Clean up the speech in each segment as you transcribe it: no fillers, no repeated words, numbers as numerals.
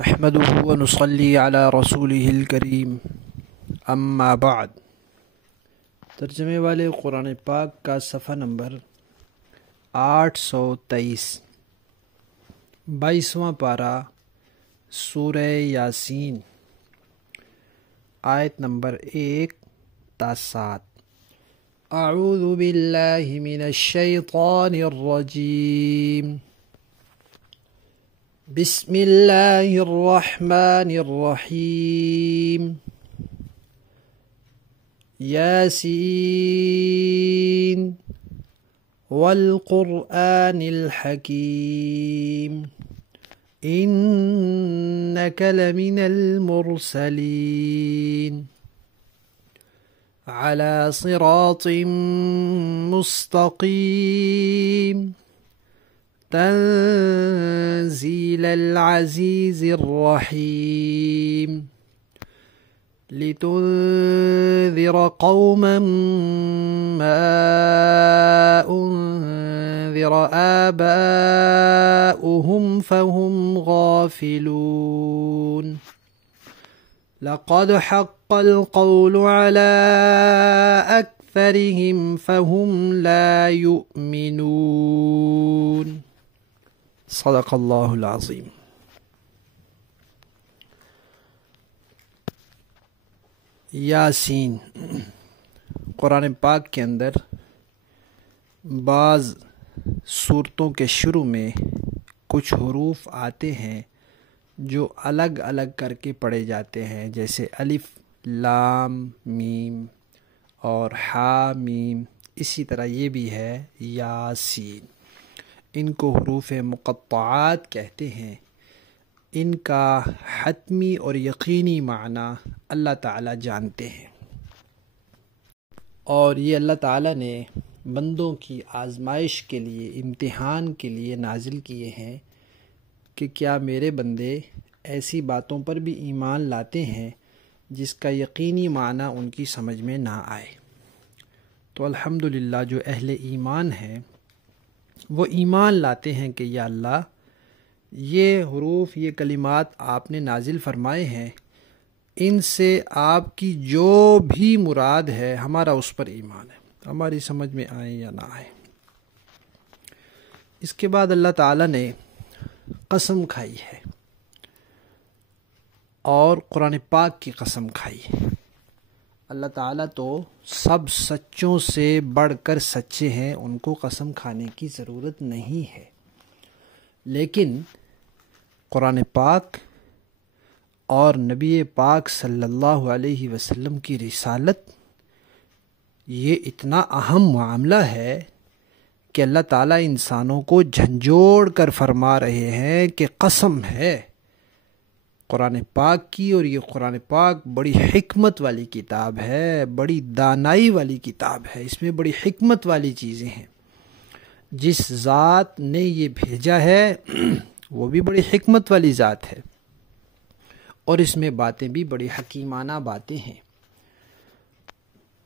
نحمده ونصلي على رسوله الکریم اما بعد۔ ترجمے والے قرآن پاک کا صفحہ نمبر 823، 22واں پارہ سورہ یاسین، آیت نمبر 1 تا 7۔ اعوذ باللہ من الشیطان الرجیم، بسم اللہ الرحمن الرحیم۔ یاسین والقرآن الحکیم انک لمن المرسلین علی صراط مستقیم تنزیل العزیز الرحیم لتنذر قوما ما انذر آباؤهم فهم غافلون لقد حق القول على أكثرهم فهم لا يؤمنون۔ صدق اللہ العظیم۔ یاسین، قرآن پاک کے اندر بعض صورتوں کے شروع میں کچھ حروف آتے ہیں جو الگ الگ کر کے پڑھے جاتے ہیں، جیسے الف، لام، میم اور ہا میم۔ اسی طرح یہ بھی ہے یاسین۔ ان کو حروف مقطعات کہتے ہیں۔ ان کا حتمی اور یقینی معنی اللہ تعالیٰ جانتے ہیں، اور یہ اللہ تعالیٰ نے بندوں کی آزمائش کے لیے، امتحان کے لیے نازل کیے ہیں کہ کیا میرے بندے ایسی باتوں پر بھی ایمان لاتے ہیں جس کا یقینی معنی ان کی سمجھ میں نہ آئے۔ تو الحمدللہ جو اہل ایمان ہیں وہ ایمان لاتے ہیں کہ یا اللہ، یہ حروف، یہ کلمات آپ نے نازل فرمائے ہیں، ان سے آپ کی جو بھی مراد ہے ہمارا اس پر ایمان ہے، ہماری سمجھ میں آئے یا نہ آئے۔ اس کے بعد اللہ تعالیٰ نے قسم کھائی ہے، اور قرآن پاک کی قسم کھائی ہے۔ اللہ تعالیٰ تو سب سچوں سے بڑھ کر سچے ہیں، ان کو قسم کھانے کی ضرورت نہیں ہے، لیکن قرآن پاک اور نبی پاک صلی اللہ علیہ وسلم کی رسالت، یہ اتنا اہم معاملہ ہے کہ اللہ تعالیٰ انسانوں کو جھنجھوڑ کر فرما رہے ہیں کہ قسم ہے قرآن پاک کی، اور یہ قرآن پاک بڑی حکمت والی کتاب ہے، بڑی دانائی والی کتاب ہے، اس میں بڑی حکمت والی چیزیں ہیں۔ جس ذات نے یہ بھیجا ہے وہ بھی بڑی حکمت والی ذات ہے، اور اس میں باتیں بھی بڑی حکیمانہ باتیں ہیں۔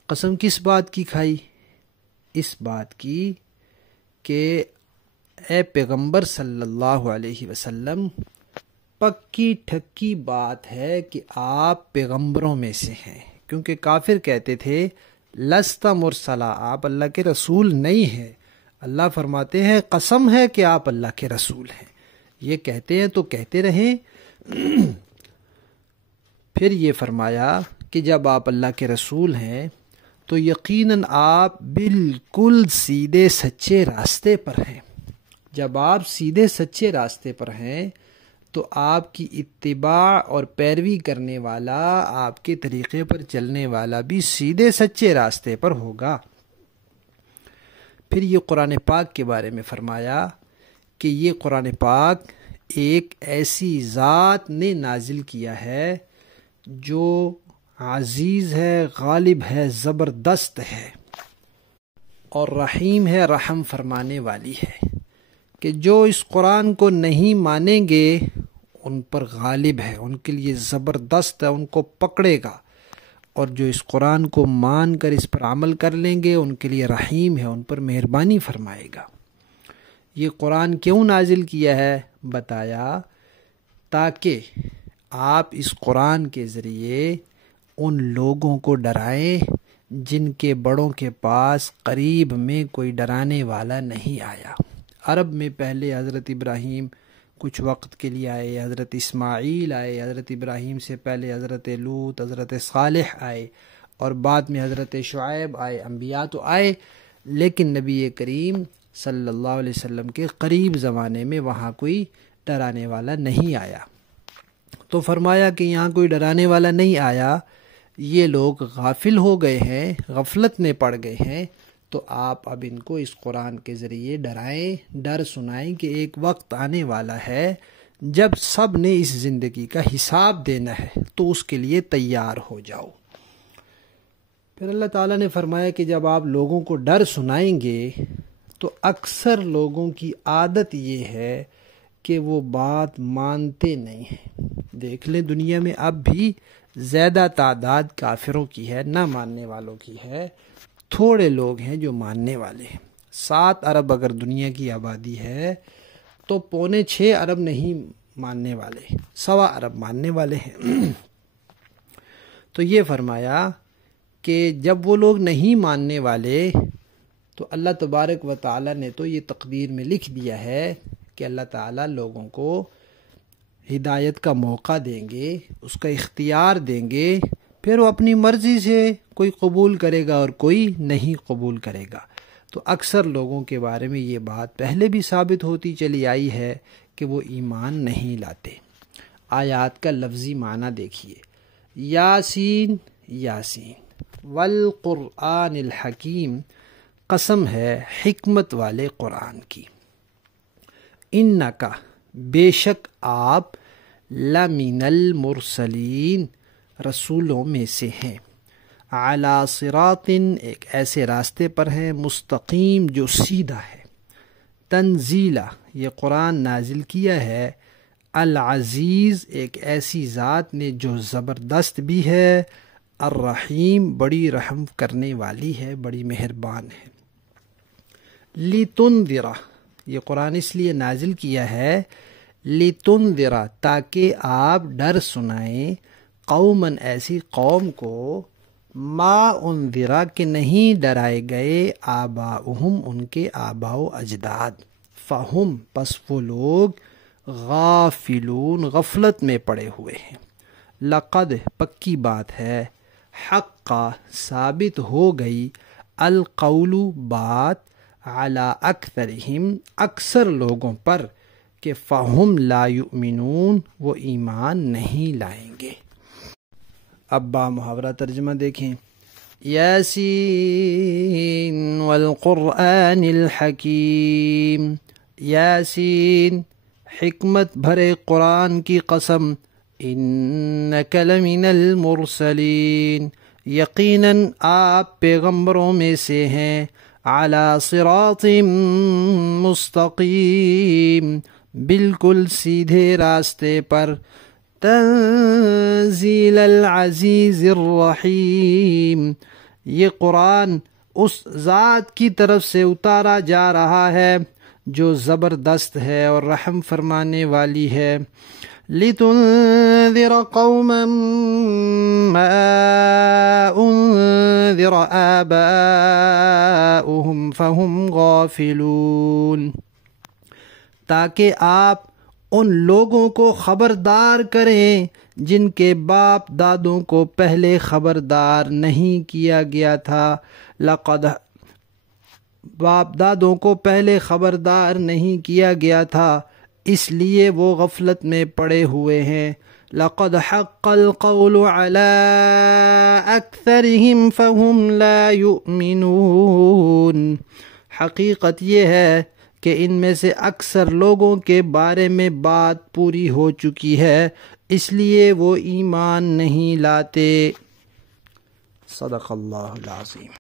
قسم کس بات کی کھائی؟ اس بات کی کہ اے پیغمبر صلی اللہ علیہ وسلم، پکی ٹھکی بات ہے کہ آپ پیغمبروں میں سے ہیں، کیونکہ کافر کہتے تھے لست مرسلا، آپ اللہ کے رسول نہیں ہیں۔ اللہ فرماتے ہیں قسم ہے کہ آپ اللہ کے رسول ہیں۔ یہ کہتے ہیں تو کہتے رہیں۔ پھر یہ فرمایا کہ جب آپ اللہ کے رسول ہیں تو یقیناً آپ بالکل سیدھے سچے راستے پر ہیں۔ جب آپ سیدھے سچے راستے پر ہیں تو آپ کی اتباع اور پیروی کرنے والا، آپ کے طریقے پر چلنے والا بھی سیدھے سچے راستے پر ہوگا۔ پھر یہ قرآن پاک کے بارے میں فرمایا کہ یہ قرآن پاک ایک ایسی ذات نے نازل کیا ہے جو عزیز ہے، غالب ہے، زبردست ہے، اور رحیم ہے، رحم فرمانے والی ہے، کہ جو اس قرآن کو نہیں مانیں گے ان پر غالب ہے، ان کے لیے زبردست ہے، ان کو پکڑے گا، اور جو اس قرآن کو مان کر اس پر عمل کر لیں گے ان کے لیے رحیم ہے، ان پر مہربانی فرمائے گا۔ یہ قرآن کیوں نازل کیا ہے؟ بتایا تاکہ آپ اس قرآن کے ذریعے ان لوگوں کو ڈرائیں جن کے بڑوں کے پاس قریب میں کوئی ڈرانے والا نہیں آیا۔ عرب میں پہلے حضرت ابراہیم کچھ وقت کے لیے آئے، حضرت اسماعیل آئے، حضرت ابراہیم سے پہلے حضرت لوط، حضرت صالح آئے، اور بعد میں حضرت شعیب آئے۔ انبیاء تو آئے، لیکن نبی کریم صلی اللہ علیہ وسلم کے قریب زمانے میں وہاں کوئی ڈرانے والا نہیں آیا۔ تو فرمایا کہ یہاں کوئی ڈرانے والا نہیں آیا، یہ لوگ غافل ہو گئے ہیں، غفلت میں پڑ گئے ہیں، تو آپ اب ان کو اس قرآن کے ذریعے ڈرائیں، ڈر سنائیں کہ ایک وقت آنے والا ہے جب سب نے اس زندگی کا حساب دینا ہے، تو اس کے لیے تیار ہو جاؤ۔ پھر اللہ تعالیٰ نے فرمایا کہ جب آپ لوگوں کو ڈر سنائیں گے تو اکثر لوگوں کی عادت یہ ہے کہ وہ بات مانتے نہیں ہیں۔ دیکھ لیں دنیا میں اب بھی زیادہ تعداد کافروں کی ہے، نہ ماننے والوں کی ہے، تھوڑے لوگ ہیں جو ماننے والے ہیں۔ 7 ارب اگر دنیا کی آبادی ہے تو 6.25 ارب نہیں ماننے والے، 1.25 ارب ماننے والے ہیں۔ تو یہ فرمایا کہ جب وہ لوگ نہیں ماننے والے تو اللہ تبارک و تعالیٰ نے تو یہ تقدیر میں لکھ دیا ہے کہ اللہ تعالیٰ لوگوں کو ہدایت کا موقع دیں گے، اس کا اختیار دیں گے، پھر وہ اپنی مرضی سے کوئی قبول کرے گا اور کوئی نہیں قبول کرے گا۔ تو اکثر لوگوں کے بارے میں یہ بات پہلے بھی ثابت ہوتی چلی آئی ہے کہ وہ ایمان نہیں لاتے۔ آیات کا لفظی معنی دیکھیے، یاسین یاسین والقرآن الحکیم، قسم ہے حکمت والے قرآن کی، انکا بے شک آپ لمن المرسلین رسولوں میں سے ہیں، علی صراط ایک ایسے راستے پر ہیں، مستقیم جو سیدھا ہے، تنزیلا یہ قرآن نازل کیا ہے، العزیز ایک ایسی ذات نے جو زبردست بھی ہے، الرحیم بڑی رحم کرنے والی ہے، بڑی مہربان ہے۔ لِتُنذِرَ یہ قرآن اس لیے نازل کیا ہے، لِتُنذِرَ تاکہ آپ ڈر سنائیں، قوماً ایسی قوم کو، ما انذرا کہ نہیں ڈرائے گئے، آباؤہم ان کے آباء و اجداد، فہم پس وہ لوگ، غافلون غفلت میں پڑے ہوئے ہیں۔ لقد پکی بات ہے، حقا ثابت ہو گئی، القول بات، علی اکثرہم اکثر لوگوں پر، کہ فہم لا یؤمنون وہ ایمان نہیں لائیں گے۔ اب با محاورہ ترجمہ دیکھیں، یاسین والقرآن الحکیم، یاسین حکمت بھرے قرآن کی قسم، انک لمن المرسلین یقیناً آپ پیغمبروں میں سے ہیں، علی صراط مستقیم بالکل سیدھے راستے پر، تنزیل العزیز الرحیم یہ قرآن اس ذات کی طرف سے اتارا جا رہا ہے جو زبردست ہے اور رحم فرمانے والی ہے۔ لِتُنذِرَ قَوْمًا مَا أُنذِرَ آبَاؤُهُمْ فَهُمْ غَافِلُونَ تاکہ آپ ان لوگوں کو خبردار کریں جن کے باپ دادوں کو پہلے خبردار نہیں کیا گیا تھا، لقد باپ دادوں کو پہلے خبردار نہیں کیا گیا تھا، اس لیے وہ غفلت میں پڑے ہوئے ہیں۔ لقد حق القول على اکثرهم فهم لا يؤمنون حقیقت یہ ہے کہ ان میں سے اکثر لوگوں کے بارے میں بات پوری ہو چکی ہے، اس لیے وہ ایمان نہیں لاتے۔ صدق اللہ العظیم۔